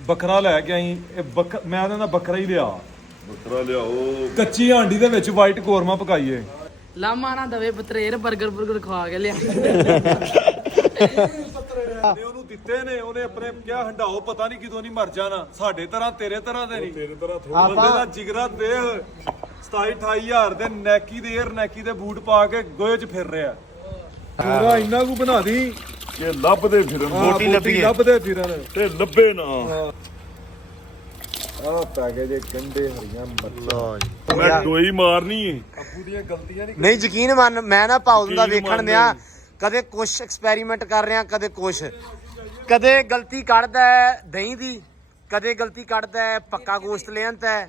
ਬੱਕਰਾ ਲੈ ਕੇ ਆਈ ਮੈਂ ਕਹਿੰਦਾ ਬੱਕਰਾ ਹੀ ਲਿਆ। ਬੱਕਰਾ ਲਿਆਓ ਕੱਚੀ ਹਾਂਡੀ ਦੇ ਵਿੱਚ ਵਾਈਟ ਕੋਰਮਾ ਪਕਾਈਏ। ਲਾਮਾ ਨਾ ਦਵੇ ਬਤਰੇਰ 버ਗਰ ਖਵਾ ਕੇ ਲਿਆ। ਨੇ ਉਹਨੂੰ ਦਿੱਤੇ ਨੇ, ਉਹਨੇ ਆਪਣੇ ਕਿਹਾ ਹੰਡਾਓ, ਪਤਾ ਨਹੀਂ ਕਿਦੋਂ ਨਹੀਂ ਮਰ ਜਾਣਾ। ਸਾਡੇ ਤਰ੍ਹਾਂ ਤੇਰੇ ਤਰ੍ਹਾਂ ਦੇ ਨਹੀਂ। ਤੇਰੇ ਤਰ੍ਹਾਂ ਥੋੜਾ ਬੰਦੇ ਦਾ ਜਿਗਰਾ ਦੇਖ 27-28 ਦੇ ਨੈਕੀ ਦੇ ਨੈਕੀ ਦੇ ਬੂਟ ਪਾ ਕੇ ਗੋਏ 'ਚ ਫਿਰ ਰਿਹਾ। ਪੂਰਾ ਇੰਨਾ ਕੁ ਬਣਾ ਦੀ ਕਿ ਲੱਭਦੇ ਫਿਰਨ ਬੋਟੀ ਲੱਭਦੇ ਫਿਰਨ ਤੇ ਲੱਭੇ ਨਾ। ਆ ਪੈ ਗਏ ਜੇ ਗੰਡੇ ਹਰੀਆਂ ਮੱਛਾਂ। ਮੈਂ ਡੋਈ ਮਾਰਨੀ ਏ। ਅੱਬੂ ਦੀਆਂ ਗਲਤੀਆਂ ਨਹੀਂ ਯਕੀਨ ਮੰਨ, ਮੈਂ ਨਾ ਪਾਉ ਦਾ ਵੇਖਣ ਦਿਆਂ ਕਦੇ ਕੁਛ ਐਕਸਪੈਰੀਮੈਂਟ ਕਰ ਰਿਹਾ, ਕਦੇ ਕੁਛ, ਕਦੇ ਗਲਤੀ ਕੱਢਦਾ ਹੈ ਦਹੀਂ ਦੀ, ਕਦੇ ਗਲਤੀ ਕੱਢਦਾ ਹੈ ਪੱਕਾ ਗੋਸ਼ਤ ਲਿਆਂਦਾ ਹੈ।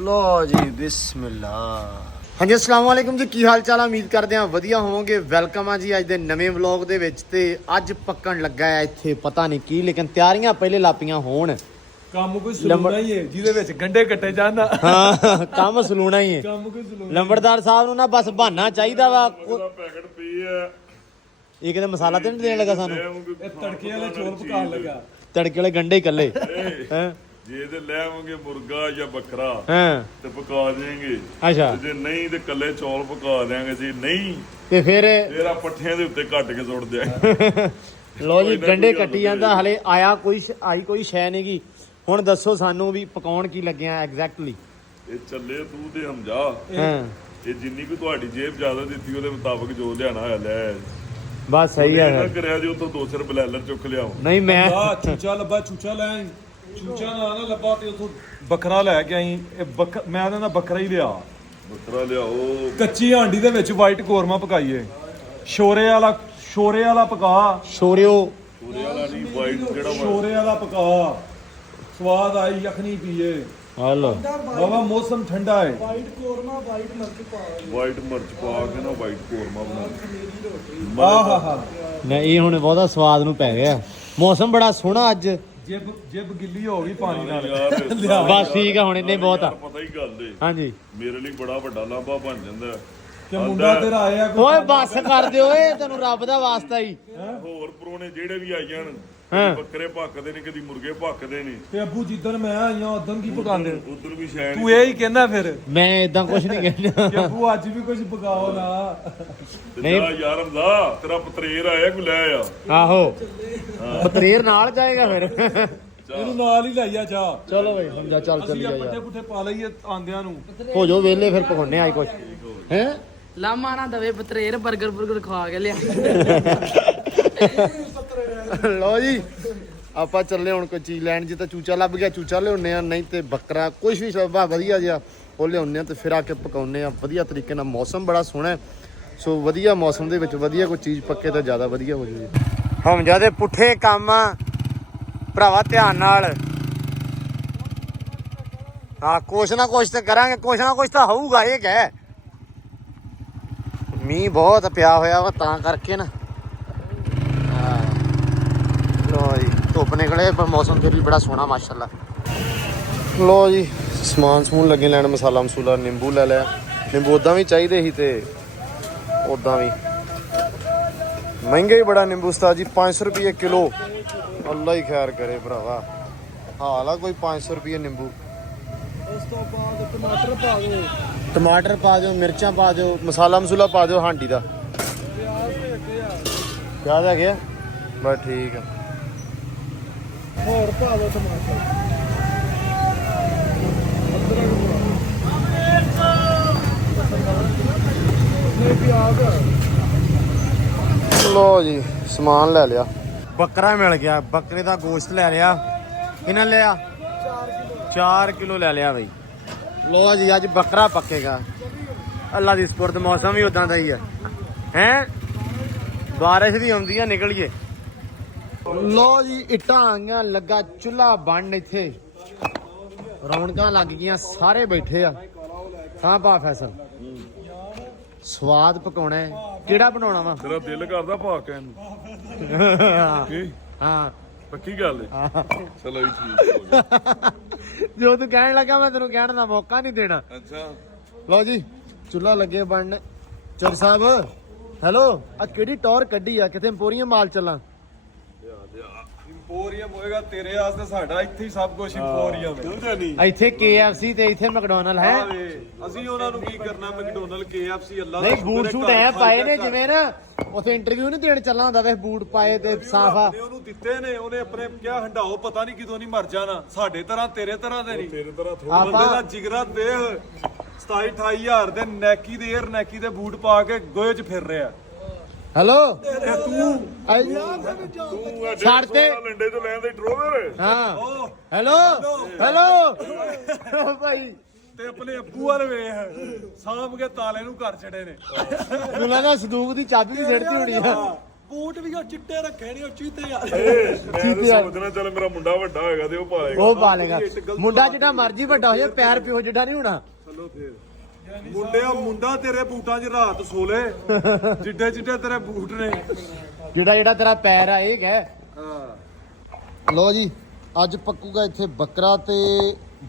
ਲੋ ਜੀ ਬਿਸਮਿਲ੍ਲਾ। ਹਾਂਜੀ ਅਸਲਾਮ ਵਾਲੇਕੁਮ ਜੀ, ਕੀ ਹਾਲ ਚਾਲ ਆ? ਉਮੀਦ ਕਰਦੇ ਆ ਵਧੀਆ ਹੋਵੋਗੇ। ਵੈਲਕਮ ਆ ਜੀ ਅੱਜ ਦੇ ਨਵੇਂ ਵਲੌਗ ਦੇ ਵਿੱਚ। ਤੇ ਅੱਜ ਪੱਕਣ ਲੱਗਾ ਹੈ ਇੱਥੇ ਪਤਾ ਨਹੀਂ ਕੀ, ਲੇਕਿਨ ਤਿਆਰੀਆਂ ਪਹਿਲੇ ਲਾਪੀਆਂ ਹੋਣ। ਕੰਮ ਕੋਈ ਸਲੂਣਾ ਹੀ ਹੈ ਜਿਹਦੇ ਵਿੱਚ ਗੰਡੇ ਕੱਟੇ ਜਾਣ। ਹਾਂ ਕੰਮ ਸਲੂਣਾ ਹੀ ਹੈ। ਕੰਮ ਕੋਈ ਸਲੂਣਾ। ਲੰਬੜਦਾਰ ਸਾਹਿਬ ਨੂੰ ਨਾ ਬਸ ਬਹਾਨਾ ਚਾਹੀਦਾ ਵਾ। ਉਹਦਾ ਪੈਕਟ ਪਈ ਆ। ਇਹ ਕਿਤੇ ਮਸਾਲਾ ਤੇ ਨਹੀਂ ਦੇਣ ਲੱਗਾ ਸਾਨੂੰ? ਇਹ ਤੜਕੇ ਵਾਲੇ ਚੌਲ ਪਕਾਉਣ ਲੱਗਾ। ਤੜਕੇ ਵਾਲੇ ਗੰਡੇ ਇਕੱਲੇ ਹੈਂ ਜੇ ਤੇ ਲੈ ਆਵਾਂਗੇ ਮੁਰਗਾ ਜਾਂ ਬੱਕਰਾ ਹਾਂ ਤੇ ਪਕਾ ਦੇਵਾਂਗੇ। ਅੱਛਾ ਜੇ ਨਹੀਂ ਤੇ ਕੱਲੇ ਚੌਲ ਪਕਾ ਦੇਵਾਂਗੇ। ਜੇ ਨਹੀਂ ਤੇ ਫਿਰ ਆ ਪੱਠਿਆਂ ਦੇ ਉੱਤੇ ਕੱਟ ਕੇ ਸੁੱਟ ਦਿਆਂਗੇ। ਲੋ ਜੀ ਗੰਡੇ ਕੱਟੀ ਜਾਂਦਾ, ਹਲੇ ਆਇਆ ਕੋਈ ਸ਼ੈ ਨਹੀਂਗੀ। ਹੁਣ ਦੱਸੋ ਸਾਨੂੰ ਵੀ ਪਕਾਉਣ ਕੀ ਲੱਗਿਆ ਐਗਜ਼ੈਕਟਲੀ। ਇਹ ਚੱਲੇ ਤੂੰ ਤੇ ਹਮਜਾ। ਹਾਂ ਇਹ ਜਿੰਨੀ ਕੁ ਤੁਹਾਡੀ ਜੇਬ ਜ਼ਿਆਦਾ ਦਿੱਤੀ ਉਹਦੇ ਮੁਤਾਬਕ ਜੋ ਲਿਆਣਾ ਹੋਇਆ ਲੈ। ਬਸ ਸਹੀ ਇਹ ਹੈ। ਨਾ ਕਰਿਆ ਜੀ ਉੱਥੋਂ 200 ਰੁਪਏ ਬਲੈਲਰ ਚੁੱਕ ਲਿਆਓ। ਨਹੀਂ ਮੈਂ ਆ ਚੂਚਾ ਲੱਭਾ, ਚੂਚਾ ਲੈ ਆਈ। ਚੂਚਾ ਨਾ ਲੱਭਾ ਤੇ ਉਥੋਂ ਬੱਕਰਾ ਲੈ ਕੇ ਆਈ। ਮੈਂ ਕਹਿੰਦਾ ਬੱਕਰਾ ਹੀ ਲਿਆ। ਬੱਕਰਾ ਲਿਆਓ ਕੱਚੀ ਹਾਂਡੀ ਦੇ ਵਿੱਚ ਵਾਈਟ ਕੋਰਮਾ ਪਕਾਈਏ। ਸ਼ੋਰੇ ਵਾਲਾ ਪਕਾ। ਸ਼ੋਰਿਓ ਉਹਦੇ ਵਾਲਾ ਨਹੀਂ ਵਾਈਟ ਜਿਹੜਾ ਸ਼ੋਰੇ ਵਾਲਾ ਪਕਾ। ਸਵਾਦ ਆਈ ਯਖਨੀ ਪੀਏ। ਹਲੋ ਬਾਬਾ ਮੌਸਮ ਠੰਡਾ ਹੈ। ਵਾਈਟ ਮਿਰਚ ਪਾ ਕੇ ਨਾ ਵਾਈਟ ਕੋਰਮਾ ਬਣਾ। ਆਹਾ ਨਹੀਂ ਇਹ ਹੁਣ ਬਹੁਤਾ ਸਵਾਦ ਨੂੰ ਪੈ ਗਿਆ। ਮੌਸਮ ਬੜਾ ਸੋਹਣਾ ਅੱਜ। ਜਿਬ ਗਿੱਲੀ ਹੋ ਗਈ ਪਾਣੀ ਨਾਲ। ਯਾਰ ਬਸ ਠੀਕ ਆ, ਹੁਣ ਇੰਨੇ ਬਹੁਤ ਆ। ਪਤਾ ਹੀ ਗੱਲ ਏ ਹਾਂਜੀ ਮੇਰੇ ਲਈ ਬੜਾ ਵੱਡਾ ਲਾਂਭਾ ਬਣ ਜਾਂਦਾ। ਤੇ ਮੁੰਡਾ ਤੇਰਾ ਆਇਆ ਕੋਈ ਓਏ ਬੱਸ ਕਰ ਦਿਓ ਓਏ, ਤੈਨੂੰ ਰੱਬ ਦਾ ਵਾਸਤਾ ਹੀ। ਹੋਰ ਪਰੋਣੇ ਜਿਹੜੇ ਵੀ ਆਈ ਜਾਣ, ਹਾਂ। ਬੱਕਰੇ ਭੱਕਦੇ ਨੇ, ਕਦੀ ਮੁਰਗੇ ਭੱਕਦੇ ਨੇ। ਤੇ ਅੱਬੂ ਜਿੱਦਣ ਮੈਂ ਆਈਆਂ ਉਦੋਂ ਕੀ ਪਕਾਉਂਦੇ? ਉਧਰ ਵੀ ਸ਼ਾਇਦ ਤੂੰ ਇਹ ਹੀ ਕਹਿੰਦਾ ਫਿਰ ਮੈਂ ਇਦਾਂ ਕੁਝ ਨਹੀਂ ਕਹਿਣਾ। ਕਿ ਅੱਬੂ ਅੱਜ ਵੀ ਕੁਝ ਪਕਾਓ ਨਾ। ਨਹੀਂ ਯਾਰ ਹਮਜ਼ਾ ਤੇਰਾ ਪਤਰੇਰ ਆਇਆ ਕੋਈ ਲੈ ਆ। ਆਹੋ ਬਤਰੇਰ ਨਾਲ ਜਾਏਗਾ ਫਿਰ। ਇਹਨੂੰ ਨਾਲ ਹੀ ਲਾਈਆ ਜਾ। ਚਲੋ ਬਈ ਸਮਝਾ, ਚੱਲ ਅਸੀਂ ਚੱਲੀਏ ਪੱਠੇ ਯਾਰ। ਪੁੱਠੇ ਪਾ ਲਈਏ ਆਂਦਿਆਂ ਨੂੰ। ਹੋ ਜਾਓ ਵੇਲੇ ਫਿਰ ਪਕਾਉਣੇ ਆਈ ਕੁਝ ਹੈ। ਲਾਮਾ ਨਾ ਦਵੇ ਬਤਰੇਰ 버ਗਰ ਖਵਾ ਕੇ ਲਿਆ। ਲਓ ਜੀ ਆਪਾਂ ਚੱਲੇ ਹੁਣ ਕੋਈ ਚੀਜ਼ ਲੈਣ। ਜੇ ਤਾਂ ਚੂਚਾ ਲੱਭ ਗਿਆ ਚੂਚਾ ਲਿਆਉਣੇ ਆ, ਨਹੀਂ ਤੇ ਬੱਕਰਾ ਕੁਝ ਵੀ ਲੱਭਾ ਵਧੀਆ ਜਿਹਾ ਉਹ ਲਿਆਉਣੇ ਆ ਤੇ ਫਿਰ ਆ ਕੇ ਪਕਾਉਣੇ ਆ ਵਧੀਆ ਤਰੀਕੇ ਨਾਲ। ਮੌਸਮ ਬੜਾ ਸੋਹਣਾ ਹੈ, ਸੋ ਵਧੀਆ ਮੌਸਮ ਦੇ ਵਿੱਚ ਵਧੀਆ ਕੋਈ ਚੀਜ਼ ਪੱਕੇ ਤਾਂ ਜ਼ਿਆਦਾ ਵਧੀਆ ਹੋ ਜੂਗੀ। ਹਮਜਾ ਦੇ ਪੁੱਠੇ ਕੰਮ ਆ ਭਰਾਵਾ, ਧਿਆਨ ਨਾਲ। ਹਾਂ ਕੁਛ ਨਾ ਕੁਛ ਤੇ ਕਰਾਂਗੇ, ਕੁਛ ਨਾ ਕੁਛ ਤਾਂ ਹੋਊਗਾ। ਇਹ ਕਹਿ ਮੀਂਹ ਬਹੁਤ ਪਿਆ ਹੋਇਆ ਵਾ ਤਾਂ ਕਰਕੇ ਨਾ। ਲੋ ਜੀ ਧੁੱਪ ਨਿਕਲੇ ਪਰ ਮੌਸਮ ਫਿਰ ਵੀ ਬੜਾ ਸੋਹਣਾ ਮਾਸ਼ਾਅੱਲਾ। ਲੋ ਜੀ ਸਮਾਨ ਸਮੂਨ ਲੱਗੇ ਲੈਣ, ਮਸਾਲਾ ਮਸੂਲਾ, ਨਿੰਬੂ ਲੈ ਲਿਆ। ਨਿੰਬੂ ਉਦਾਂ ਵੀ ਚਾਹੀਦੇ ਸੀ ਤੇ ਉਦਾਂ ਵੀ ਮਹਿੰਗਾ ਹੀ ਬੜਾ ਨਿੰਬੂ ਉਸਤਾਦ ਜੀ, 500 ਰੁਪਏ ਕਿਲੋ। ਅੱਲਾ ਹੀ ਖੈਰ ਕਰੇ ਭਰਾਵਾ, ਹਾਲ ਆ ਕੋਈ 500 ਰੁਪਏ ਨਿੰਬੂ। ਉਸ ਤੋਂ ਬਾਅਦ ਟਮਾਟਰ ਪਾ ਦਿਓ, ਟਮਾਟਰ ਪਾ ਦਿਓ, ਮਿਰਚਾਂ ਪਾ ਦਿਓ, ਮਸਾਲਾ ਮਸੂਲਾ ਪਾ ਦਿਓ ਹਾਂਡੀ ਦਾ। ਪਿਆਜ਼ ਤੇ ਅੱਗੇ ਆ। ਪਿਆਜ਼ ਆ ਗਿਆ ਬਸ ਠੀਕ ਆ। ਹੋਰ ਪਾ ਦਿਓ ਟਮਾਟਰ। ਲੋ ਜੀ ਸਮਾਨ ਲੈ ਲਿਆ, ਬੱਕਰਾ ਮਿਲ ਗਿਆ, ਬੱਕਰੇ ਦਾ ਗੋਸ਼ਤ ਲੈ ਲਿਆ। ਕਿੰਨਾ ਲਿਆ? 4 ਕਿਲੋ ਲੈ ਲਿਆ ਬਈ। ਲੋ ਜੀ ਅੱਜ ਬੱਕਰਾ ਪੱਕੇਗਾ। ਅੱਲਾ ਦੀ ਸਪੁਰਦ। ਮੌਸਮ ਵੀ ਉਦਾਂ ਦਾ ਹੀ ਹੈ ਬਾਰਿਸ਼ ਵੀ ਆਉਂਦੀ ਆ, ਨਿਕਲੀਏ। ਲੋ ਜੀ ਇੱਟਾਂ ਆਈਆਂ, ਲੱਗਾ ਚੁੱਲ੍ਹਾ ਬਣਨ। ਇੱਥੇ ਰੌਣਕਾਂ ਲੱਗ ਗਈਆਂ, ਸਾਰੇ ਬੈਠੇ ਆ। ਹਾਂ ਭਾ ਫੈਸਲ ਸਵਾਦ ਪਕਾਉਣਾ ਹੈ। ਕਿਹੜਾ ਬਣਾਉਣਾ ਵਾ? ਤੇਰਾ ਦਿਲ ਕਰਦਾ ਪਾ ਕੇ ਇਹਨੂੰ ਕੀ? ਹਾਂ ਪੱਕੀ ਗੱਲ ਏ। ਚਲੋ ਜੀ ਠੀਕ ਹੋ ਗਿਆ। ਜੋ ਤੂੰ ਕਹਿਣ ਲੱਗਾ ਮੈਂ ਤੈਨੂੰ ਕਹਿਣ ਦਾ ਮੌਕਾ ਨਹੀਂ ਦੇਣਾ। ਅੱਛਾ ਲਓ ਜੀ ਚੁੱਲ੍ਹਾ ਲੱਗੇ ਬਣਨ। ਚੌਧਰੀ ਸਾਹਿਬ ਹੈਲੋ, ਆ ਕਿਹੜੀ ਟੌਰ ਕੱਢੀ ਆ? ਕਿਤੇ ਇੰਪੋਰੀਅਮ ਮਾਲ ਚੱਲਾਂ? 4M ਹੋਏਗਾ ਤੇਰੇ ਵਾਸਤੇ, ਸਾਡਾ ਇੱਥੇ ਹੀ ਸਭ ਕੁਝ ਇੰਫੋਰੀਅਮ ਹੈ। ਸਮਝਿਆ ਨਹੀਂ? ਇੱਥੇ KFC ਤੇ ਇੱਥੇ ਮੈਕਡੋਨਲ ਹੈ। ਆਵੇ ਅਸੀਂ ਉਹਨਾਂ ਨੂੰ ਕੀ ਕਰਨਾ, ਮੈਕਡੋਨਲ KFC ਅੱਲਾ ਦਾ ਨਹੀਂ ਸ਼ੁਕਰ ਬੂਟ ਹੈ ਸ਼ੂਟ ਘਰ ਐ ਖਾ ਪਾਏ ਕੇ ਨੇ ਘਰ। ਜਿਵੇਂ ਨਾ ਉਥੇ ਇੰਟਰਵਿਊ ਨਹੀਂ ਦੇਣ ਚੱਲਾ ਹੁੰਦਾ ਵੇ ਬੂਟ ਪਾਏ ਤੇ ਸਾਫਾ। ਨੇ ਉਹਨੂੰ ਦਿੱਤੇ ਨੇ, ਉਹਨੇ ਆਪਣੇ ਕਿਹਾ ਹੰਡਾਓ ਪਤਾ ਨਹੀਂ ਕਿਦੋਂ ਨਹੀਂ ਮਰ ਜਾਣਾ। ਸਾਡੇ ਤਰ੍ਹਾਂ ਤੇਰੇ ਤਰ੍ਹਾਂ ਦੇ ਨਹੀਂ। ਤੇਰੇ ਤਰ੍ਹਾਂ ਬੰਦੇ ਦਾ ਜਿਗਰਾ ਦੇਖ 27-28 ਹਜ਼ਾਰ ਦੇ ਨੈਕੀ ਦੇ 에ਅਰ ਨੈਕੀ ਦੇ ਬੂਟ ਪਾ ਕੇ ਗੋਏ 'ਚ ਫਿਰ ਰਿਹਾ। ਹੈਲੋ ਤੂੰ ਛੱਡ ਤੇ। ਲੰਡੇ ਤੋਂ ਲੈਣ ਦੇ ਡਰੋਵਰ ਹਾਂ ਉਹ ਹੈਲੋ ਹੈਲੋ ਭਾਈ ਤੇ ਆਪਣੇ ਅੱਬੂ ਵਾਲੇ ਵੇਖ ਸਾਂਭ ਕੇ ਤਾਲੇ ਨੂੰ ਘਰ ਛੜੇ ਨੇ। ਤੂੰ ਲੱਗਦਾ ਸੰਦੂਕ ਦੀ ਚਾਬੀ ਵੀ ਸਿੱਟਦੀ ਹੋਣੀ ਆ। ਬੂਟ ਵੀ ਉਹ ਚਿੱਟੇ ਰੱਖੇ ਨਹੀਂ, ਉਹ ਚੀਤੇ ਯਾਰ। ਮੈਂ ਤਾਂ ਸੋਚਣਾ ਚੱਲ ਮੇਰਾ ਮੁੰਡਾ ਵੱਡਾ ਹੋਏਗਾ ਤੇ ਉਹ ਪਾਏਗਾ। ਉਹ ਪਾ ਲੇਗਾ। ਮੁੰਡਾ ਜਿੱਡਾ ਮਰਜੀ ਵੱਡਾ ਹੋ ਜਾਏ ਪੈਰ ਪਿਓ ਜਿੱਡਾ ਨਹੀਂ ਹੋਣਾ। ਚਲੋ ਫੇਰ ਮੁੰਡਾ ਤੇਰੇ ਬੂਟਾਂ 'ਚ ਰਾਤ ਸੋਲੇ ਜਿੱਡੇ ਜਿੱਡੇ ਤੇਰੇ ਬੂਟ ਨੇ। ਜਿਹੜਾ ਤੇਰਾ ਪੈਰ ਆ ਇਹ ਕਹਿ। ਹਾਂ ਲੋ ਜੀ ਅੱਜ ਪੱਕੂਗਾ ਇੱਥੇ ਬੱਕਰਾ ਤੇ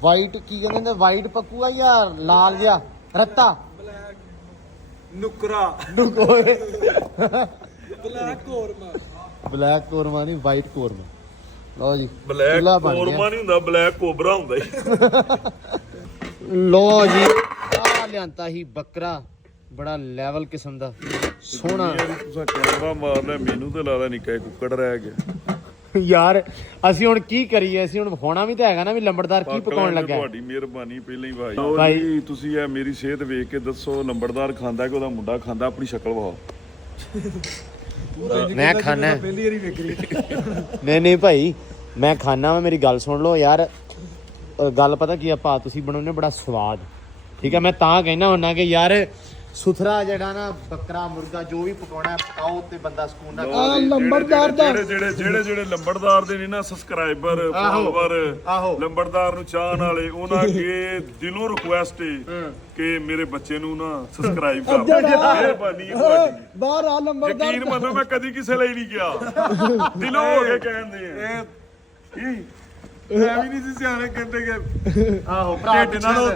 ਵਾਈਟ ਕੀ ਕਹਿੰਦੇ ਨੇ, ਵਾਈਟ ਪੱਕੂਗਾ ਜਾਂ ਲਾਲ ਜਿਹਾ ਰੱਤਾ ਨੁਕਰਾ ਓਏ ਬਲੈਕ ਕੋਰਮਾ ਨਹੀਂ ਵਾਈਟ ਕੋਰਮਾ। ਲੋ ਜੀ ਬਲੈਕ ਚੁੱਲ੍ਹਾ ਬਣ ਗਿਆ। ਕੋਰਮਾ ਨਹੀਂ ਹੁੰਦਾ, ਬਲੈਕ ਕੋਬਰਾ ਹੁੰਦਾ ਲੋ ਜੀ ਆ ਲਿਆਂਤਾ ਹੀ ਬੱਕਰਾ ਬੜਾ ਲੈਵਲ ਕਿਸਮ ਦਾ ਸੋਹਣਾ। ਤੁਸੀਂ ਕੈਮਰਾ ਮਾਰ ਲਿਆ, ਮੈਨੂੰ ਤੇ ਲੱਗਦਾ ਨਿੱਕਾ ਕੁੱਕੜ ਰਹਿ ਗਿਆ। ਯਾਰ ਅਸੀਂ ਹੁਣ ਕੀ ਕਰੀਏ, ਅਸੀਂ ਹੁਣ ਵਿਖਾਉਣਾ ਵੀ ਤਾਂ ਹੈਗਾ ਨਾ ਵੀ ਲੰਬੜਦਾਰ ਕੀ ਪਕਾਉਣ ਲੱਗਾ। ਤੁਹਾਡੀ ਮਿਹਰਬਾਨੀ ਪਹਿਲਾਂ ਹੀ ਭਾਈ। ਭਾਈ। ਜੀ ਤੁਸੀਂ ਇਹ ਮੇਰੀ ਸਿਹਤ ਵੇਖ ਕੇ ਦੱਸੋ, ਲੰਬੜਦਾਰ ਖਾਂਦਾ ਕਿ ਉਹਦਾ ਮੁੰਡਾ ਖਾਂਦਾ? ਆਪਣੀ ਸ਼ਕਲ ਵਿਖਾਓ। ਮੈਂ ਖਾਣਾ ਪਹਿਲੀ ਵਾਰੀ ਵੇਖ ਰਹੀ। ਨਹੀਂ ਭਾਈ ਮੈਂ ਖਾਣਾ ਵਾ, ਮੇਰੀ ਗੱਲ ਸੁਣ ਲਓ ਯਾਰ। ਗੱਲ ਪਤਾ ਕੀ ਆ ਤੁਸੀਂ ਬਣਾਉਨੇ ਬੜਾ ਸਵਾਦ, ਠੀਕ ਹੈ। ਮੈਂ ਤਾਂ ਕਹਿਣਾ ਹੁੰਨਾ ਕਿ ਯਾਰ ਸੁਥਰਾ ਜਿਹੜਾ ਨਾ ਬੱਕਰਾ ਮੁਰਗਾ ਜੋ ਵੀ ਪਕਾਉਣਾ ਪਕਾਓ ਤੇ ਬੰਦਾ ਸਕੂਨ ਨਾਲ। ਲੰਬੜਦਾਰ ਦਾ ਜਿਹੜੇ ਲੰਬੜਦਾਰ ਦੇ ਨੇ ਨਾ ਸਬਸਕ੍ਰਾਈਬਰ ਫਾਲੋਅਰ, ਲੰਬੜਦਾਰ ਨੂੰ ਚਾਹਣ ਵਾਲੇ, ਉਹਨਾਂ ਅੱਗੇ ਦਿਲੋਂ ਰਿਕੁਐਸਟ ਹੈ ਕਿ ਮੇਰੇ ਬੱਚੇ ਨੂੰ ਨਾ ਸਬਸਕ੍ਰਾਈਬ ਕਰ ਦਿਓ। ਮਿਹਰਬਾਨੀ ਹੈ ਤੁਹਾਡੀ। ਬਾਹਰ ਆ ਲੰਬੜਦਾਰ। ਯਕੀਨ ਮੰਨੋ ਮੈਂ ਕਦੀ ਕਿਸੇ ਲਈ ਨਹੀਂ ਗਿਆ, ਦਿਲੋਂ ਹੋ ਕੇ ਕਹਿੰਦੇ ਆ। ਮੈਂ ਵੀ ਨਹੀਂ ਸੀ ਸਿਆਣੇ ਕਹਿੰਦੇ ਕਿ ਆਹੋ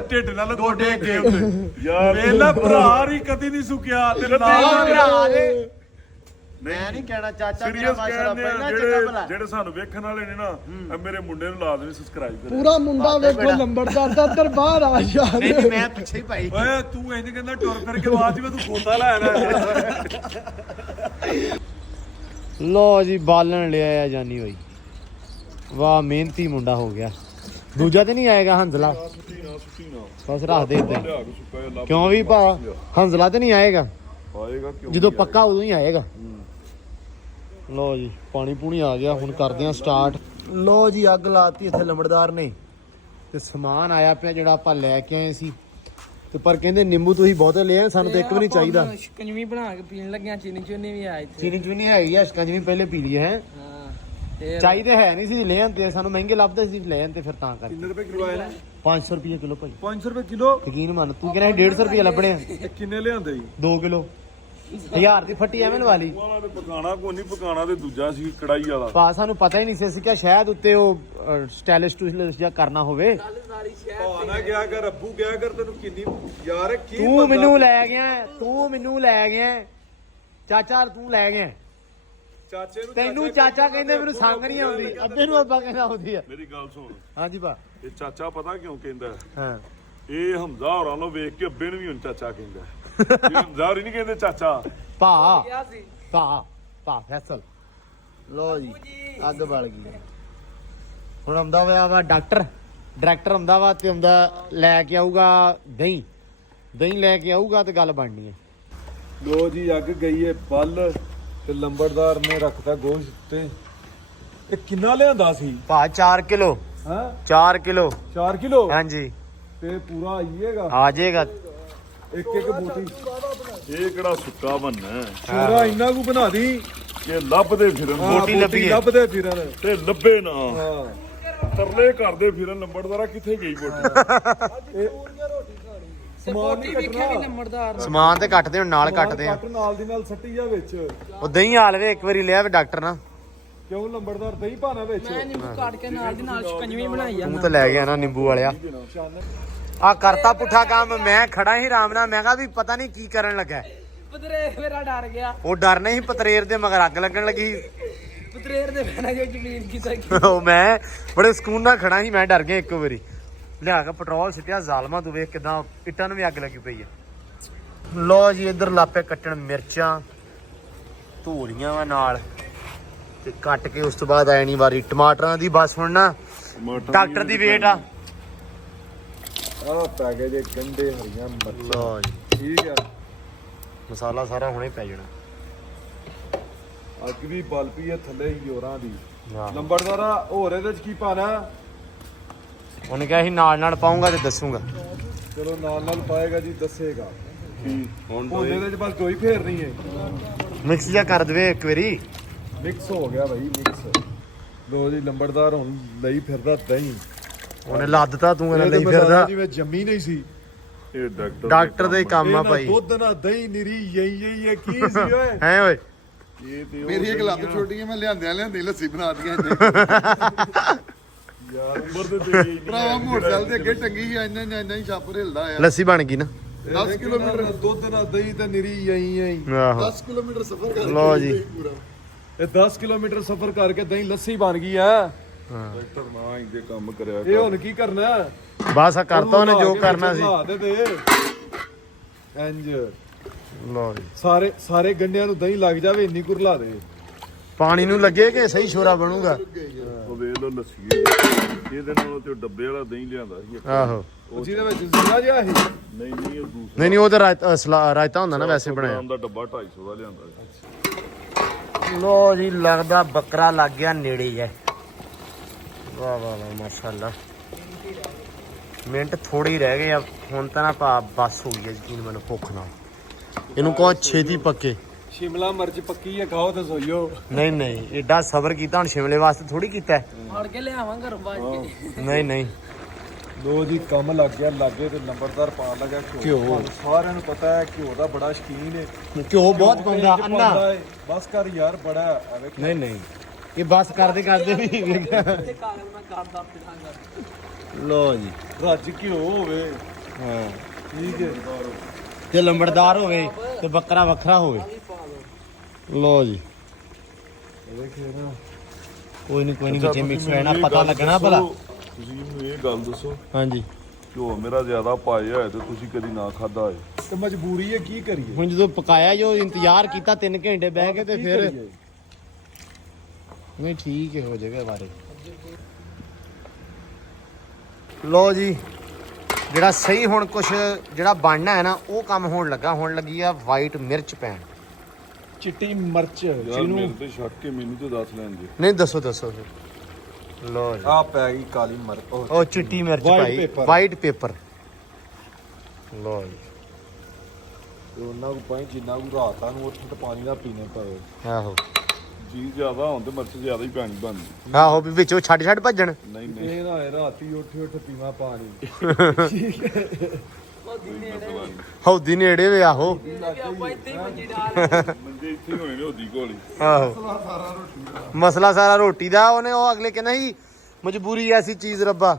ਢਿੱਡ ਨਾਲ ਗੋਡੇ ਅੱਗੇ ਹੁੰਦੇ। ਯਾਰ ਵੇਲਾ ਭਰਾ ਹੀ ਕਦੀ ਨਹੀਂ ਸੁਕਿਆ ਤੇ ਨਾਲ ਭਰਾ ਦੇ ਮੈਂ ਨਹੀਂ ਕਹਿਣਾ ਚਾਚਾ ਮੇਰਾ ਸੀਰੀਅਸ ਮਾਸ਼ਾਅੱਲਾ ਕਹਿੰਦੇ ਆ, ਪਹਿਲਾਂ ਚੰਗਾ ਭਲਾ। ਜਿਹੜੇ ਸਾਨੂੰ ਵੇਖਣ ਵਾਲੇ ਨੇ ਨਾ, ਇਹ ਮੇਰੇ ਮੁੰਡੇ ਨੂੰ ਲਾ ਦੇਣੀ ਸਬਸਕ੍ਰਾਈਬ ਕਰ। ਪੂਰਾ ਮੁੰਡਾ ਵੇਖੋ ਲੰਬੜਦਾਰ ਦਾ ਅੰਦਰ ਬਾਹਰ ਆ ਜਾ। ਨਹੀਂ ਮੈਂ ਪਿੱਛੇ ਹੀ ਭਾਈ। ਓਏ ਤੂੰ ਇੰਜ ਕਹਿੰਦਾ ਟੁਰ ਫਿਰ ਕੇ ਬਾਅਦ ਵਿੱਚ ਤੂੰ ਖੋਤਾ ਲੈ ਆਣਾ। ਲੋ ਜੀ ਬਾਲਣ ਲਿਆ ਆ ਜਾਨੀ ਹੋਈ। ਵਾਹ ਮਿਹਨਤੀ ਮੁੰਡਾ ਹੋ ਗਿਆ। ਦੂਜਾ ਤੇ ਨਹੀਂ ਆਏਗਾ ਹੰਜ਼ਲਾ? ਸੁੱਤੀ ਨਾ ਬਸ ਰੱਖ ਦੇ ਇੱਦਾਂ। ਲਿਆ ਕੇ ਸੁੱਕਾ ਜਿਹਾ ਲੱਭ ਕਿਉਂ ਵੀ ਭਾ ਹੰਜ਼ਲਾ ਤੇ ਨਹੀਂ ਆਏਗਾ? ਆਏਗਾ ਕਿਉਂ? ਜਦੋਂ ਪੱਕਾ ਉਦੋਂ ਹੀ ਆਏਗਾ। ਲੋ ਜੀ ਪਾਣੀ ਪੂਣੀ ਆ ਗਿਆ, ਹੁਣ ਕਰਦੇ ਆ ਸਟਾਰਟ। ਲੋ ਜੀ ਅੱਗ ਲਾਤੀ ਇੱਥੇ ਲੰਬੜਦਾਰ ਨੇ ਤੇ ਸਮਾਨ ਆਇਆ ਪਿਆ ਜਿਹੜਾ ਆਪਾਂ ਲੈ ਕੇ ਆਏ ਸੀ ਤੇ ਪਰ ਕਹਿੰਦੇ ਨਿੰਬੂ ਤੁਸੀਂ ਬਹੁਤੇ ਲੈ ਆਏ, ਸਾਨੂੰ ਤਾਂ ਇੱਕ ਵੀ ਨਹੀਂ ਚਾਹੀਦਾ। ਸ਼ਿਕੰਜਵੀ ਬਣਾ ਕੇ ਪੀਣ ਲੱਗਿਆ, ਚੀਨੀ ਚੂਨੀ ਵੀ ਆ ਇੱਥੇ। ਚੀਨੀ ਚੂਨੀ ਹੈਗੀ ਆ, ਸ਼ਿਕੰਜਵੀ ਪਹਿਲੇ ਪੀ ਲਈ ਹੈ। ਹਾਂ ਤੇ ਚਾਹੀਦੇ ਹੈ ਨਹੀਂ ਸੀ ਲੈ ਆਂਦੇ, ਸਾਨੂੰ ਮਹਿੰਗੇ ਲੱਭਦੇ ਸੀ ਲੈ ਆਂਦੇ, ਫਿਰ ਤਾਂ ਕਰ। ਕਿੰਨੇ ਰੁਪਏ ਕਿਲੋ ਆਏ ਨੇ? 500 ਰੁਪਏ ਕਿਲੋ ਭਾਈ। 500 ਰੁਪਏ ਕਿਲੋ? ਯਕੀਨ ਮੰਨ, ਤੂੰ ਕਹਿੰਦਾ 150 ਰੁਪਏ ਲੱਭਣੇ ਆ। ਇਹ ਕਿੰਨੇ ਲਿਆਂਦੇ ਜੀ? 2 ਕਿਲੋ 1000 ਦੀ ਫੱਟੀ ਐਵੇਂ ਲਵਾ ਲਈ। ਵਾਲਾ ਤੇ ਪਕਾਣਾ ਕੋਈ ਨਹੀਂ, ਪਕਾਣਾ ਤੇ ਦੂਜਾ ਸੀ ਕੜਾਈ ਵਾਲਾ। ਪਾ ਸਾਨੂੰ ਪਤਾ ਹੀ ਨਹੀਂ ਸੀ, ਅਸੀਂ ਕਿਹਾ ਸ਼ਾਇਦ ਉੱਤੇ ਉਹ ਸਟਾਈਲਿਸ਼ ਟੂਲਿਸ਼ ਜਾਂ ਕਰਨਾ ਹੋਵੇ। ਭਾ ਨਾ ਗਿਆ ਕਰ, ਅੱਬੂ ਗਿਆ ਕਰ, ਤੈਨੂੰ ਕਿੰਨੀ ਯਾਰ ਕੀ ਤੂੰ ਬੰਦਾ- ਮੈਨੂੰ ਲੈ ਗਿਆ ਚਾਚਾ, ਤੂੰ ਲੈ ਗਿਆ। ਚਾਚੇ ਨੂੰ ਤੈਨੂੰ ਚਾਚਾ ਕਹਿੰਦੇ, ਮੈਨੂੰ ਸੰਗ ਨਹੀਂ ਆਉਂਦੀ। ਅੱਬੇ ਨੂੰ ਅੱਬਾ ਕਹਿੰਦਾ ਆਉਂਦੀ ਆ। ਮੇਰੀ ਗੱਲ ਸੁਣ, ਹਾਂਜੀ ਭਾ। ਇਹ ਚਾਚਾ ਪਤਾ ਕਿਉਂ ਕਹਿੰਦਾ? ਹਾਂ ਇਹ ਹਮਜ਼ਾ ਹੋਰਾਂ ਨੂੰ ਵੇਖ ਕੇ ਅੱਬੇ ਨੂੰ ਵੀ ਹੁਣ ਚਾਚਾ ਕਹਿੰਦਾ। ਇਹ ਹਮਜ਼ਾ ਹੋਰੀ ਨਹੀਂ ਕਹਿੰਦੇ ਚਾਚਾ। ਭਾ ਕਿਹਾ ਸੀ ਭਾ ਫੈਸਲ। ਲੋ ਜੀ ਅੱਗ ਬਲ ਗਈ। ਹੁਣ ਆਉਂਦਾ ਹੋਇਆ ਵਾ ਡਾਇਰੈਕਟਰ ਆਉਂਦਾ ਵਾ ਤੇ ਆਉਂਦਾ ਲੈ ਕੇ ਆਊਗਾ ਦਹੀਂ ਲੈ ਕੇ ਆਊਗਾ ਤੇ ਗੱਲ ਬਣਨੀ ਹੈ। ਲੋ ਜੀ ਅੱਗ ਗਈ ਏ ਬੱਲ ਤੇ ਲੰਬੜਦਾਰ ਨੇ ਰੱਖਤਾ ਗੋਸ਼ਤ ਤੇ ਇਹ ਕਿੰਨਾ ਲਿਆਂਦਾ ਸੀ? ਭਾ 4 ਕਿਲੋ। ਹਾਂ 4 ਕਿਲੋ 4 ਕਿਲੋ ਹਾਂਜੀ ਤੇ ਪੂਰਾ ਆਈਏਗਾ ਆ ਜਾਏਗਾ। ਇੱਕ ਬੋਟੀ। ਇਹ ਕਿਹੜਾ ਸੁੱਕਾ ਬੰਨਾ ਪੂਰਾ ਇੰਨਾ ਕੁ ਬਣਾ ਦੀ ਇਹ ਲੱਭਦੇ ਫਿਰਨ ਬੋਟੀ ਲੱਭੀ ਏ। ਲੱਭਦੇ ਫਿਰਨ। ਤੇ ਲੱਭੇ ਨਾ, ਹਾਂ ਤਰਲੇ ਕਰਦੇ ਫਿਰਨ। ਲੰਬੜਦਾਰਾ ਕਿੱਥੇ ਗਈ ਬੋਟੀ? ਸਮਾਨ ਨਹੀਂ ਵੇਖਿਆ ਵੀ ਕੱਟਣਾ, ਲੰਬੜਦਾਰ ਸਮਾਨ ਤੇ ਕੱਟਦੇ ਹੁਣ ਨਾਲ ਕੱਟਦੇ ਆ। ਕੱਟ ਨਾਲ ਦੀ ਨਾਲ ਸੱਟੀ ਜਾ ਵਿੱਚ। ਉਹ ਦਹੀਂ ਹਾਲਵੇ ਇੱਕ ਵਾਰੀ ਲਿਆ ਵੇ ਡਾਕਟਰ ਨਾ। ਕਿਉਂ ਲੰਬੜਦਾਰ ਦਹੀਂ ਪਾਣਾ ਵਿੱਚ? ਮੈਂ ਨਿੰਬੂ ਕੱਟ ਕੇ ਨਾਲ ਦੀ ਨਾਲ ਸ਼ਿਕੰਜਵੀ ਬਣਾਈ ਆ। ਤੂੰ ਤਾਂ ਲੈ ਗਿਆ ਨਾ ਨਿੰਬੂ ਵਾਲਿਆ। ਆ ਕਰਤਾ ਪੁੱਠਾ ਕੰਮ। ਮੈਂ ਖੜਾ ਹੀ ਆਰਾਮ ਨਾਲ, ਮੈਂ ਕਿਹਾ ਵੀ ਪਤਾ ਨਹੀਂ ਕੀ ਕਰਨ ਲੱਗਾ। ਪਤਰੇ ਮੇਰਾ ਡਰ ਗਿਆ। ਉਹ ਡਰ ਨਹੀਂ, ਪਤਰੇਰ ਦੇ ਮਗਰ ਅੱਗ ਲੱਗਣ ਲੱਗੀ। ਬਤਰੇਰ ਦੇ ਬਹਿਣਾ ਜੋ ਯਕੀਨ ਕੀਤਾ ਉਹ ਮੈਂ ਬੜੇ ਸਕੂਨ ਨਾਲ ਖੜਾ ਸੀ, ਮੈਂ ਡਰ ਗਿਆ ਇੱਕ ਵਾਰੀ ਲਿਆ ਕੇ ਪੈਟਰੋਲ ਸਿੱਟਿਆ ਜ਼ਾਲਮਾ, ਤੂੰ ਵੇਖ ਕਿਦਾਂ ਇੱਟਾਂ ਨੂੰ ਵੀ ਅੱਗ ਲੱਗੀ ਪਈ ਆ। ਲੋ ਜੀ ਇੱਧਰ ਲਾਪੇ ਕੱਟਣ ਮਿਰਚਾਂ ਧੂਰੀਆਂ ਵਾ ਨਾਲ ਤੇ ਕੱਟ ਕੇ ਉਸ ਤੋਂ ਬਾਅਦ ਆਣੀ ਵਾਰੀ ਟਮਾਟਰਾਂ ਦੀ। ਬਸ ਹੁਣ ਨਾ ਡਾਕਟਰ ਦੀ ਵੇਟ ਆ। ਆਹ ਪੈ ਗਏ ਜੇ ਗੰਡੇ ਹਰੀਆਂ ਮਿਰਚਾਂ। ਲੋ ਜੀ ਠੀਕ ਆ, ਮਸਾਲਾ ਸਾਰਾ ਹੁਣੇ ਪੈ ਜਾਣਾ। ਅੱਗ ਵੀ ਬਲ ਪਈ ਹੈ ਥੱਲੇ ਹੀ ਹੋਰਾਂ ਦੀ। ਆਹੋ। ਲੰਬੜਦਾਰਾ ਹੋਰ ਇਹਦੇ ਚ ਕੀ ਪਾਣਾ? ਉਹਨੇ ਕਿਹਾ ਸੀ ਨਾਲ ਨਾਲ ਪਾਉਂਗਾ ਤੇ ਦੱਸੂਗਾ। ਚਲੋ ਨਾਲ ਨਾਲ ਪਾਏਗਾ ਜੀ, ਦੱਸੇਗਾ। ਹੁਣ ਹੁਣ ਇਹਦੇ ਚ ਬਸ ਦੋਈ ਫੇਰਨੀ ਹੈ। ਮਿਕਸ ਜਿਹਾ ਕਰ ਦੇਵੇ ਇੱਕ ਵਾਰੀ। ਮਿਕਸ ਹੋ ਗਿਆ ਭਾਈ, ਮਿਕਸ। ਲੋ ਜੀ ਲੰਬੜਦਾਰ ਹੁਣ ਲਈ ਫਿਰਦਾ ਦਹੀਂ। ਉਹਨੇ ਲੱਦਤਾ, ਤੂੰ ਇਹਨਾਂ ਇਹ ਤਾਂ ਲਈ ਮੈਂ ਫਿਰਦਾ। ਦੱਸਦਾ ਜਿਵੇਂ ਜੰਮੀ ਨਹੀਂ ਸੀ। ਇਹ ਡਾਕਟਰ ਦਾ ਹੀ ਕੰਮ ਆ ਇਹ ਨਾ ਭਾਈ। ਦੁੱਧ ਨਾ ਦਹੀਂ ਨਿਰੀ ਯਹੀ ਕੀ ਸੀ ਓਏ। ਹੈ ਓਏ ਇਹ ਤੇ ਮੇਰੀ ਇੱਕ ਲੱਤ ਛੋਟੀ ਹੈ, ਮੈਂ ਲਿਆਂਦੀ ਲੱਸੀ ਬਣਾ ਦੀਆਂ ਯਾਰ ਉਮਰ ਦੇ ਤੇ ਭਰਾਵਾ ਮੋਟਰਸਾਈਕਲ ਦੇ ਅੱਗੇ ਟੰਗੀ ਆ, ਇੰਨਾ ਹੀ ਛਾਪ ਹਿਲਦਾ ਆ। ਲੱਸੀ ਬਣ ਗਈ ਨਾ। 10 ਕਿਲੋਮੀਟਰ ਦੁੱਧ ਨਾ ਦਹੀਂ ਤੇ ਨਿਰੀ ਯਹੀ। ਆਹੋ 10 ਕਿਲੋਮੀਟਰ ਸਫ਼ਰ ਕਰਕੇ ਲਓ ਜੀ। ਪੂਰਾ। ਇਹ 10 ਕਿਲੋਮੀਟਰ ਸਫ਼ਰ ਕਰਕੇ ਦਹੀਂ ਲੱਸੀ ਬਣ ਗਈ ਆ। ਡਾਕਟਰ ਨਾ ਇੰਦੇ ਕੰਮ ਕਰਿਆ ਇਹ ਹੁਣ ਕੀ ਕਰਨਾ? ਬਸ ਆ ਕਰਤਾ ਉਹਨੇ ਜੋ ਕਰਨਾ ਸੀ। ਲਾ ਦੇ ਇੰਜ ਲਓ ਜੀ ਸਾਰੇ ਗੰਡਿਆਂ ਨੂੰ ਦਹੀਂ ਲੱਗ ਜਾਵੇ, ਇੰਨੀ ਕੁ ਰਲਾ ਦੇ। ਪਾਣੀ ਨੂੰ ਲੱਗੇ ਕਿ ਸਹੀ ਸ਼ੋਰਾ ਬਣੂਗਾ। ਉਹ ਵੇਖ ਲੋ ਲੱਸੀ ਇਹਦੇ ਨਾਲੋਂ ਤੇ ਉਹ ਡੱਬੇ ਵਾਲਾ ਦਹੀਂ ਲਿਆਂਦਾ ਸੀ ਇੱਕ। ਆਹੋ ਉਹ ਜਿਹਦੇ ਵਿੱਚ ਜ਼ੀਰਾ ਜਿਹਾ ਸੀ। ਨਹੀਂ ਨਹੀਂ ਉਹ ਦੂਸਰਾ ਨਹੀਂ ਉਹ ਤਾਂ ਰਾਇਤਾ ਹੁੰਦਾ ਨਾ ਵੈਸੇ ਬਣਾਇਆ। ਗ੍ਰਾਮ ਦਾ ਡੱਬਾ 250 ਦਾ ਲਿਆਂਦਾ ਸੀ। ਲੋ ਜੀ ਲੱਗਦਾ ਬੱਕਰਾ ਲੱਗ ਗਿਆ ਨੇੜੇ ਜੈ। ਵਾਹ ਵਾਹ ਵਾਹ ਮਾਸ਼ਾਅੱਲਾ। ਮਿੰਟ ਥੋੜੇ ਹੀ ਰਹਿ ਗਏ ਆ ਹੁਣ ਤਾਂ ਨਾ ਭਾ ਬਸ ਹੋ ਗਈ ਯਕੀਨ ਮੈਨੂੰ ਭੁੱਖ ਨਾਲ। ਇਹਨੂੰ ਕਹੋ ਛੇਤੀ ਪੱਕੇ। ਸ਼ਿਮਲਾ ਮਿਰਚ ਪੱਕੀ ਹੈ, ਖਾਓ ਤੇ ਸੋਈਓ। ਨਹੀਂ ਨਹੀਂ ਏਡਾ ਸਬਰ ਕੀਤਾ ਹੁਣ ਸ਼ਿਮਲੇ ਵਾਸਤੇ ਥੋੜੀ ਕੀਤਾ। ਫੜ ਕੇ ਲਿਆਵਾਂ ਘਰੋਂ ਬਾਜ ਕੇ। ਨਹੀਂ ਨਹੀਂ ਲੋ ਜੀ ਕੰਮ ਲੱਗ ਗਿਆ ਲਾਗੇ ਤੇ ਨੰਬਰਦਾਰ ਪਾਣ ਲੱਗਾ ਘਿਓ। ਤੁਹਾਨੂੰ ਸਾਰਿਆਂ ਨੂੰ ਪਤਾ ਹੈ ਘਿਓ ਦਾ ਬੜਾ ਸ਼ੌਕੀਨ ਹੈ। ਘਿਓ ਬਹੁਤ ਪਾਉਂਦਾ ਇੰਜ ਅੰਨਾ। ਪਾਉਂਦਾ ਹੈ। ਬਸ ਕਰ ਯਾਰ ਬੜਾ ਐਵੇਂ ਨਹੀਂ ਨਹੀਂ ਇਹ ਬਸ ਕਰਦੇ ਕਰਦੇ ਵੀ ਤੇ ਕਾਗਜ਼ ਮੈਂ ਕਰਦਾ ਪਿਠਾਂਗਾ। ਲੋ ਜੀ ਰੱਜ ਘਿਓ ਹੋਵੇ। ਹਾਂ ਠੀਕ ਹੈ। ਤੇ ਲੰਬੜਦਾਰ ਹੋਵੇ ਤੇ ਬੱਕਰਾ ਵੱਖਰਾ ਹੋਵੇ। ਲੋ ਜੀ ਦੇਖੇ ਨਾ ਕੋਈ ਨਹੀਂ ਵਿੱਚੇ ਮਿਕਸ ਹੋਣਾ ਪਤਾ ਲੱਗਣਾ ਭਲਾ। ਤੁਸੀਂ ਮੈਨੂੰ ਇਹ ਗੱਲ ਦੱਸੋ, ਹਾਂਜੀ ਘਿਓ ਮੇਰਾ ਜ਼ਿਆਦਾ ਪਾਇਆ ਹੋਇਆ ਤੇ ਤੁਸੀਂ ਕਦੀ ਨਾ ਖਾਦਾ ਹੋਏ? ਤੇ ਮਜਬੂਰੀ ਹੈ, ਕੀ ਕਰੀਏ? ਹੁਣ ਜਦੋਂ ਪਕਾਇਆ ਜੋ ਇੰਤਜ਼ਾਰ ਕੀਤਾ 3 ਘੰਟੇ ਬਹਿ ਕੇ ਤੇ ਕੀ ਫਿਰ ਕਰੀਏ? ਨਹੀਂ ਠੀਕ ਹੈ ਹੋ ਜਾਏਗਾ ਬਾਰੇ। ਲੋ ਜੀ ਜਿਹੜਾ ਸਹੀ ਹੁਣ ਕੁਛ ਜਿਹੜਾ ਬਣਨਾ ਹੈ ਨਾ ਉਹ ਕੰਮ ਹੋਣ ਲੱਗੀ ਆ ਵਾਈਟ ਮਿਰਚ ਪੈਣ। ਚਿੱਟੀ ਮਿਰਚ ਯਾਰ ਜਿਹਨੂੰ ਮੇਰੇ ਤੇ ਸ਼ੱਕ ਕੇ ਮੈਨੂੰ ਤੇ ਦੱਸ ਲੈਣ ਜੀ। ਨਹੀਂ ਦੱਸੋ ਫਿਰ। ਲੋ ਜੀ ਆ ਪੈ ਗਈ ਕਾਲੀ ਮਿਰਚ। ਉਹ ਚਿੱਟੀ ਮਿਰਚ White ਭਾਈ pepper। White paper. ਲੋ ਜੀ ਤੇ ਉਹਨਾਂ ਨੂੰ ਪਾਈ ਜਿੰਨਾ ਕੁ ਰਾਤਾਂ ਨੂੰ ਉੱਠ ਪਾਣੀ ਦਾ ਪੀਣੇ ਪਏ। ਆਹੋ ਜੀ ਜ਼ਿਆਦਾ ਹੋਣ ਤੇ ਮਿਰਚ ਜ਼ਿਆਦਾ ਹੀ ਪੈਣੀ ਬਣਦੀ। ਆਹੋ ਵੀ ਵਿੱਚੋਂ ਛੱਡ ਭੱਜਣ। ਨਹੀਂ ਨਹੀਂ ਇਹ ਨਾ ਹੋਏ ਰਾਤੀ ਉੱਠ ਪੀਵਾ ਪਾਣੀ। ਹੌਦੀ ਨੇੜੇ ਵੇ ਆਹੋ। ਆਪਾਂ ਇੱਥੇ ਹੀ ਮੰਜੀ ਡਾਲ। ਮੰਜੇ ਇੱਥੇ ਹੀ ਹੋਣੇ ਨੇ ਉਹਦੀ ਕੋਲ ਹੀ। ਆਹੋ ਮਸਲਾ ਸਾਰਾ ਰੋਟੀ ਦਾ। ਉਹਨੇ ਉਹ ਅਗਲੇ ਕਹਿੰਦਾ ਸੀ ਮਜਬੂਰੀ ਐਸੀ ਚੀਜ਼ ਰੱਬਾ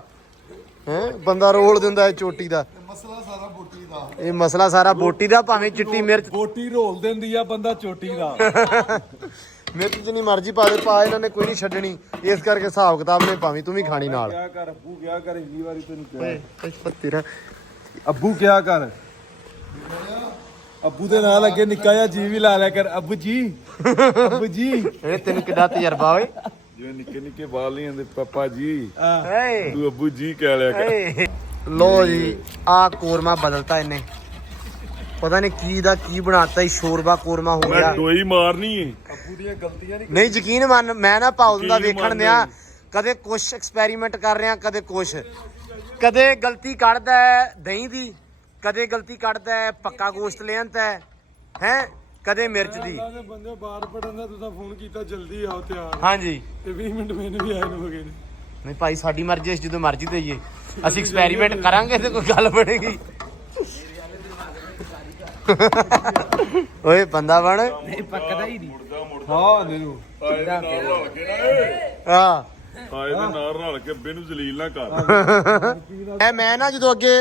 ਹੈ ਬੰਦਾ ਰੋਲ ਦਿੰਦਾ ਹੈ ਚੋਟੀ ਦਾ। ਮਸਲਾ ਸਾਰਾ ਬੋਟੀ ਦਾ। ਇਹ ਮਸਲਾ ਸਾਰਾ ਬੋਟੀ ਦਾ ਭਾਵੇਂ ਚਿੱਟੀ ਮਿਰਚ ਬੋਟੀ ਰੋਲ ਦਿੰਦੀ ਆ ਬੰਦਾ ਚੋਟੀ ਦਾ। ਮਿਰਚ ਜਿੰਨੀ ਮਰਜ਼ੀ ਪਾ ਦੇ ਪਾ ਇਹਨਾਂ ਨੇ ਕੋਈ ਨਹੀਂ ਛੱਡਣੀ। ਇਸ ਕਰਕੇ ਹਿਸਾਬ ਕਿਤਾਬ ਨੇ ਭਾਵੇਂ ਤੂੰ ਵੀ ਖਾਣੀ ਨਾਲ। ਕਿਆ ਕਰ ਅੱਬੂ ਕਿਆ ਕਰ, ਇੰਨੀ ਵਾਰੀ ਤੈਨੂੰ ਕਿਹਾ। ਤੇਰਾ ਅੱਬੂ ਕਿਆ ਕਰ। ਅੱਬੂ ਦੇ ਨਾਲ ਅੱਗੇ ਨਿੱਕਾ ਜਿਹਾ ਜੀ ਵੀ ਲਾ ਲਿਆ ਕਰ। ਅੱਬੂ ਜੀ ਅੱਬੂ ਜੀ। ਇਹ ਤੈਨੂੰ ਕਿੱਡਾ ਤਜਰਬਾ ਓਏ। ਜਿਵੇਂ ਨਿੱਕੇ ਨਿੱਕੇ ਬਾਲ ਨਹੀਂ ਆਂਦੇ ਪਾਪਾ ਜੀ ਏ ਤੂੰ ਅੱਬੂ ਜੀ ਕਹਿ ਲਿਆ ਕਰ। ਏ ਲੋ ਜੀ ਆ ਕੋਰਮਾ ਬਦਲਤਾ ਇਹਨੇ। ਪਤਾ ਨਹੀਂ ਕੀ ਦਾ ਕੀ ਬਣਾਤਾ ਹੀ ਸ਼ੋਰਬਾ ਕੋਰਮਾ ਹੋ ਮੈਂ ਗਿਆ। ਡੋਈ ਮਾਰਨੀ ਏ। ਅੱਬੂ ਦੀਆਂ ਗਲਤੀਆਂ ਨਹੀਂ। ਨਹੀਂ ਯਕੀਨ ਮੰਨ ਮੈਂ ਨਾ ਪਾਉ ਦਾ ਯਕੀਨ ਵੇਖਣ ਮੰਨ ਦਿਆਂ ਕਦੇ ਕੁਛ ਐਕਸਪੈਰੀਮੈਂਟ ਕਰ ਰਿਹਾ ਕਦੇ ਕੁਛ। ਕਦੇ ਗਲਤੀ ਕੱਢਦਾ ਹੈ ਦਹੀਂ ਦੀ, ਕਦੇ ਗਲਤੀ ਕੱਢਦਾ ਹੈ ਪੱਕਾ ਗੋਸ਼ਤ ਲਿਆਂਦਾ ਹੈ ਕਦੇ ਮਿਰਚ ਦੀ। ਦੇ ਬੰਦੇ ਬਾਹਰ ਪੜਨ ਦਾ ਤੁਸੀਂ ਫੋਨ ਕੀਤਾ ਜਲਦੀ ਆਓ ਤਿਆਰ। ਹਾਂਜੀ ਤੇ 20 ਮਿੰਟ ਮੈਨੂੰ ਵੀ ਆਏ ਨੂੰ ਹੋ ਗਏ ਨੇ। ਨਹੀਂ ਭਾਈ ਸਾਡੀ ਮਰਜ਼ੀ ਅਸੀਂ ਜਦੋਂ ਮਰਜ਼ੀ ਦੇਈਏ। ਅਸੀਂ ਐਕਸਪੈਰੀਮੈਂਟ ਕਰਾਂਗੇ ਤੇ ਕੋਈ ਗੱਲ ਬਣੇਗੀ। ਓਏ ਬੰਦਾ ਬਣ। ਨਹੀਂ ਪੱਕਦਾ ਹੀ ਨਹੀਂ। ਹਾਂ ਨੇਰੂ ਤਾਏ ਦੇ ਨਾਲ ਰਲ ਕੇ ਨਾ ਏ। ਹਾਂ ਤਾਏ ਦੇ ਨਾਲ ਰਲ ਕੇ ਬੇਨੂੰ ਜ਼ਲੀਲ ਨਾ ਕਰ। ਮੈਂ ਨਾ ਜਦੋਂ ਅੱਗੇ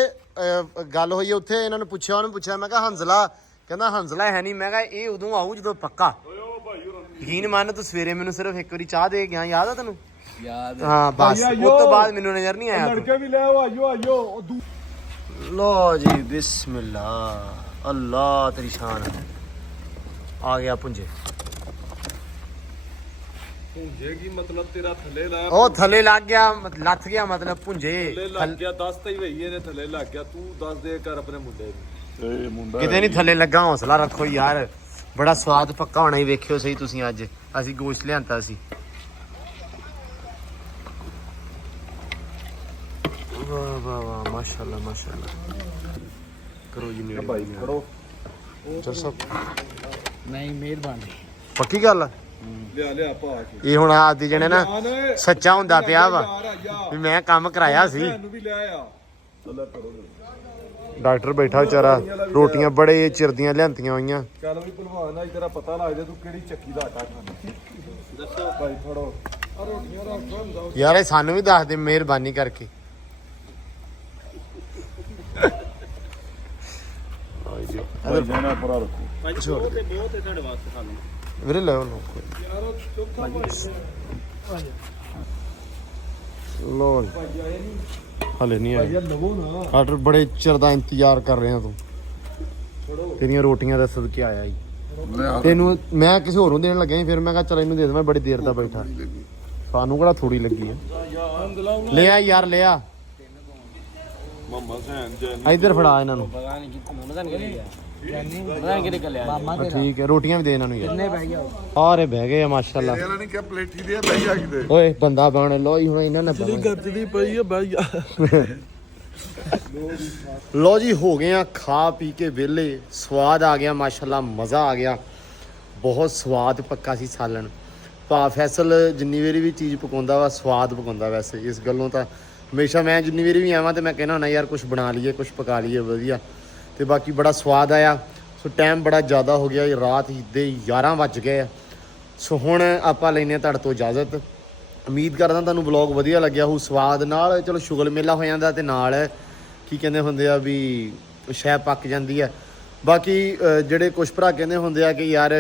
ਗੱਲ ਹੋਈ ਉੱਥੇ ਇਹਨਾਂ ਨੂੰ ਪੁੱਛਿਆ ਉਹਨੂੰ ਪੁੱਛਿਆ ਮੈਂ ਕਿਹਾ ਹੰਜ਼ਲਾ ਕਹਿੰਦਾ ਹੰਜ਼ਲਾ ਹੈ ਨਹੀਂ। ਮੈਂ ਕਿਹਾ ਇਹ ਉਦੋਂ ਆਊ ਜਦੋਂ ਪੱਕਾ। ਓਏ ਉਹ ਭਾਈ ਹੋਰਾਂ ਯਕੀਨ ਮੰਨ ਤੂੰ ਸਵੇਰੇ ਮੈਨੂੰ ਸਿਰਫ ਇੱਕ ਵਾਰੀ ਚਾਹ ਦੇ ਗਿਆ, ਯਾਦ ਆ ਤੈਨੂੰ? ਯਾਦ ਹਾਂ ਬਸ ਉਸ ਤੋਂ ਬਾਅਦ ਮੈਨੂੰ ਨਜ਼ਰ ਨਹੀਂ ਆਇਆ ਲੜਕੇ ਵੀ ਲੈ ਆਓ, ਆਇਓ ਲੋ ਜੀ ਬਿਸਮਿਲ੍ਲਾ ਅੱਲਾ ਤੇਰੀ ਸ਼ਾਨ ਆ ਗਿਆ ਪੁੰਜੇ ਪੁੰਜੇ ਕੀ ਮਤਲਬ ਤੇਰਾ ਥੱਲੇ ਲਾ ਉਹ ਥੱਲੇ ਲੱਗ ਗਿਆ ਲੱਥ ਗਿਆ ਮਤਲਬ ਪੁੰਜੇ ਥੱਲੇ ਲੱਗ ਗਿਆ। ਦੱਸ ਤਾਂ ਹੀ ਵਈ ਇਹਨੇ ਥੱਲੇ ਲੱਗ ਗਿਆ। ਤੂੰ ਦੱਸ ਦੇ ਕਰ ਆਪਣੇ ਮੁੰਡੇ ਨੂੰ। ਇਹ ਮੁੰਡਾ ਕਿਤੇ ਨਹੀਂ ਥੱਲੇ ਲੱਗਾ, ਹੌਸਲਾ ਰੱਖੋ ਯਾਰ। ਬੜਾ ਸਵਾਦ ਪੱਕਾ ਹੋਣਾ ਹੀ ਵੇਖਿਓ ਸਹੀ ਤੁਸੀਂ। ਅੱਜ ਅਸੀਂ ਗੋਸ਼ਤ ਲਿਆਂਤਾ ਸੀ। ਵਾਹ ਵਾਹ ਵਾਹ ਮਾਸ਼ਾਅੱਲਾ ਮਾਸ਼ਾਅੱਲਾ। ਕਰੋ ਜੀ ਨੇੜੇ ਭਾਈ ਖੜੋ। ਚਲ ਸਭ ਨਹੀਂ ਮਿਹਰਬਾਨੀ। ਪੱਕੀ ਗੱਲ ਆ। ਲਿਆ ਪਾ ਕੇ ਇਹ ਹੁਣ ਆਦੀ ਜਣੇ ਨਾ ਸੱਚਾ ਹੁੰਦਾ ਪਿਆ ਵਾ ਵੀ ਮੈਂ ਕੰਮ ਕਰਾਇਆ ਸੀ। ਇਹਨੂੰ ਵੀ ਲੈ ਆ। ਡਾਕਟਰ ਬੈਠਾ ਵਿਚਾਰਾ, ਰੋਟੀਆਂ ਬੜੇ ਚਿਰ ਦੀਆਂ ਲਿਆਂਤੀਆਂ ਹੋਈਆਂ। ਚੱਲ ਵੀ ਭਲਵਾਨ ਅੱਜ ਤੇਰਾ ਪਤਾ ਲੱਗ ਜਾ ਤੂੰ ਕਿਹੜੀ ਚੱਕੀ ਦਾ ਆਟਾ ਖਾਣਾ। ਦੱਸੋ ਭਾਈ ਫੜੋ ਆ ਰੋਟੀਆਂ ਰੱਖ ਹੁੰਦਾ। ਯਾਰ ਇਹ ਸਾਨੂੰ ਵੀ ਦੱਸ ਦੇ ਮਿਹਰਬਾਨੀ ਕਰਕੇ। ਭਾਈ ਜਾਨਾ ਪਰਾ ਰੱਖੋ। ਵੀਰੇ ਲੈ ਉਹਨੂੰ ਲੋ ਹਲੇ ਨਹੀਂ ਆਇਆ। ਲਵੋ ਨਾ ਆਰਡਰ ਬੜੇ ਚਿਰ ਦਾ ਇੰਤਜ਼ਾਰ ਕਰ ਰਿਹਾ ਤੂੰ। ਤੇਰੀਆਂ ਰੋਟੀਆਂ ਦਾ ਸਦਕੇ ਆਇਆ ਜੀ। ਤੈਨੂੰ ਮੈਂ ਕਿਸੇ ਹੋਰ ਨੂੰ ਦੇਣ ਲੱਗਿਆ ਸੀ, ਫਿਰ ਮੈਂ ਕਿਹਾ ਚੱਲ ਇਹਨੂੰ ਦੇ ਦੇਵਾਂ, ਬੜੀ ਦੇਰ ਦਾ ਬੈਠਾ। ਸਾਨੂੰ ਕਿਹੜਾ ਥੋੜੀ ਲੱਗੀ ਆ। ਲਿਆ ਯਾਰ ਲਿਆ। ਮਮਾ ਸੈਨ ਜੈ ਇੱਧਰ ਫੜਾ ਇਹਨਾਂ ਨੂੰ। ਪਤਾ ਨਹੀਂ ਕਿੱਥੇ ਉਹਨਾਂ ਦਾ ਨਿਕਲਿਆ ਪਤਾ ਨਹੀਂ ਕਿਹਦੇ ਕੱਲਿਆ ਮਾਮਾ ਠੀਕ ਹੈ ਰੋਟੀਆਂ ਵੀ ਦੇ ਇਹਨਾਂ ਨੂੰ ਯਾਰ। ਕਿੰਨੇ ਬਹਿ ਗਿਆ ਸਾਰੇ ਬਹਿ ਗਏ ਆ ਮਾਸ਼ਾਅੱਲਾ। ਇਹਨਾਂ ਨੇ ਕਿਹਾ ਪਲੇਠੀ ਦੇ ਬਹਿ ਜਾ ਕਿਤੇ। ਓਏ ਬੰਦਾ ਬਣ ਲੋ ਹੀ ਹੁਣ ਇਹਨਾਂ ਨੇ ਗੱਜਦੀ ਪਈ ਆ ਬਾਈ। ਲੋ ਜੀ ਹੋ ਗਏ ਆ ਖਾ ਪੀ ਕੇ ਵਿਹਲੇ। ਸਵਾਦ ਆ ਗਿਆ ਮਾਸ਼ਾਅੱਲਾ, ਮਜ਼ਾ ਆ ਗਿਆ। ਬਹੁਤ ਸਵਾਦ ਪੱਕਾ ਸੀ ਸਾਲਣ। ਭਾ ਫੈਸਲ ਜਿੰਨੀ ਵਾਰੀ ਵੀ ਚੀਜ਼ ਪਕਾਉਂਦਾ ਵਾ ਸਵਾਦ ਪਕਾਉਂਦਾ। ਵੈਸੇ ਇਸ ਗੱਲੋਂ ਤਾਂ ਹਮੇਸ਼ਾ ਮੈਂ ਜਿੰਨੀ ਵਾਰੀ ਵੀ ਆਵਾਂ ਤੇ ਮੈਂ ਕਹਿਣਾ ਹੁੰਦਾ ਯਾਰ ਕੁਝ ਬਣਾ ਲਈਏ, ਕੁਝ ਪਕਾ ਲਈਏ ਵਧੀਆ। ਤੇ ਬਾਕੀ ਬੜਾ ਸਵਾਦ ਆਇਆ। ਸੋ ਟਾਈਮ ਬੜਾ ਜ਼ਿਆਦਾ ਹੋ ਗਿਆ, ਰਾਤ ਦੇ 11 ਵੱਜ ਗਏ ਆ। ਸੋ ਹੁਣ ਆਪਾਂ ਲੈਨੇ ਆ ਤੁਹਾਡੇ ਤੋਂ ਇਜਾਜ਼ਤ। ਉਮੀਦ ਕਰਦਾ ਤੁਹਾਨੂੰ ਵਲੌਗ ਵਧੀਆ ਲੱਗਿਆ ਹੋਊ। ਸਵਾਦ ਨਾਲ ਚਲੋ ਸ਼ੁਗਰ ਮੇਲਾ ਹੋ ਜਾਂਦਾ ਤੇ ਨਾਲ ਕੀ ਕਹਿੰਦੇ ਹੁੰਦੇ ਆ ਵੀ ਸ਼ੈ ਪੱਕ ਜਾਂਦੀ ਆ। ਬਾਕੀ ਜਿਹੜੇ ਕੁਛ ਭਰਾ ਕਹਿੰਦੇ ਹੁੰਦੇ ਆ ਕਿ ਯਾਰ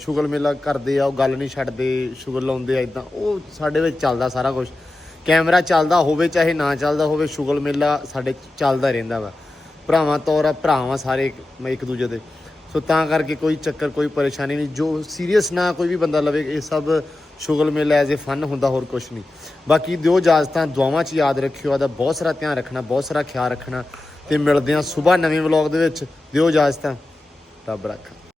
ਸ਼ੁਗਰ ਮੇਲਾ ਕਰਦੇ ਆ ਉਹ ਗੱਲ ਨਹੀਂ ਛੱਡਦੇ, ਸ਼ੁਗਰ ਲਾਉਂਦੇ ਆ ਇੱਦਾਂ, ਉਹ ਸਾਡੇ ਵਿੱਚ ਚੱਲਦਾ ਸਾਰਾ ਕੁਝ। ਕੈਮਰਾ ਚੱਲਦਾ ਹੋਵੇ ਚਾਹੇ ਨਾ ਚੱਲਦਾ ਹੋਵੇ, ਸ਼ੁਗਰ ਮੇਲਾ ਸਾਡੇ ਚੱਲਦਾ ਰਹਿੰਦਾ ਵਾ। ਭਰਾਵਾਂ ਤੌਰ ਆ, ਭਰਾਵਾਂ ਸਾਰੇ ਇੱਕ ਦੂਜੇ ਦੇ। ਸੋ ਤਾਂ ਕਰਕੇ ਕੋਈ ਚੱਕਰ ਕੋਈ ਪਰੇਸ਼ਾਨੀ ਨਹੀਂ। ਜੋ ਸੀਰੀਅਸ ਨਾ ਕੋਈ ਵੀ ਬੰਦਾ ਲਵੇ, ਇਹ ਸਭ ਸ਼ੁਗਰ ਮੇਲਾ ਐਜ਼ ਏ ਫਨ ਹੁੰਦਾ, ਹੋਰ ਕੁਛ ਨਹੀਂ। ਬਾਕੀ ਦਿਓ ਇਜਾਜ਼ਤਾਂ, ਦੁਆਵਾਂ 'ਚ ਯਾਦ ਰੱਖਿਓ। ਆਦਾ ਬਹੁਤ ਸਾਰਾ ਧਿਆਨ ਰੱਖਣਾ, ਬਹੁਤ ਸਾਰਾ ਖਿਆਲ ਰੱਖਣਾ। ਤੇ ਮਿਲਦੇ ਹਾਂ ਸੁਬਾਹ ਨਵੇਂ ਵਲੌਗ ਦੇ ਵਿੱਚ। ਦਿਓ ਇਜਾਜ਼ਤਾਂ, ਰੱਬ ਰੱਖਾ।